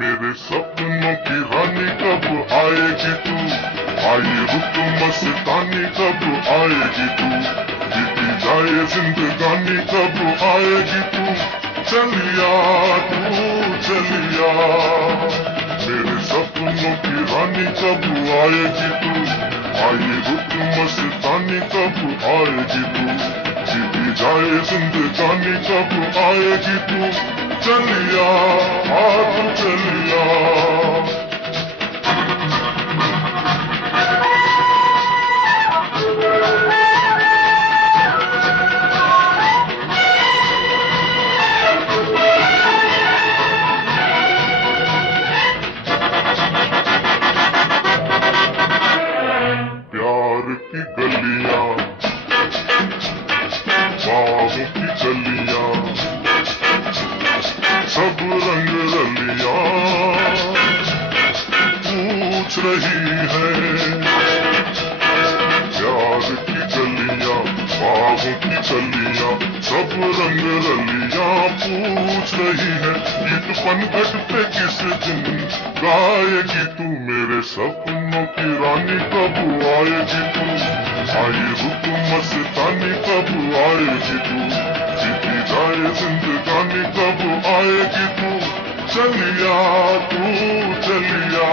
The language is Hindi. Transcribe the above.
मेरे सपनों की रानी कब आएगी तू, आई रुत मस्तानी कब आएगी तू, बीती जाए जिंदगानी कब आएगी तू, चलिया तू चलिया। मेरे सपनों की रानी कब आएगी तू, आई रुत मस्तानी कब आएगी तू, बीती जाए जिंदगानी कब आएगी तू, चलिया तू चलिया। प्यार की गलियां, बाहों की चलियां, सब रंग रलियां पूछ रही है। प्यार की गलियां, बाहों की चलियां, सब रंग रलियां पूछ रही है। गीत पनघट पे किस दिन गाएगी तू, मेरे सपनों की रानी कब आएगी तू, आई रुत मस्तानी कब आएगी तू, जीती जाए जिंदगानी कब आएगी तू, चलिया तू चलिया।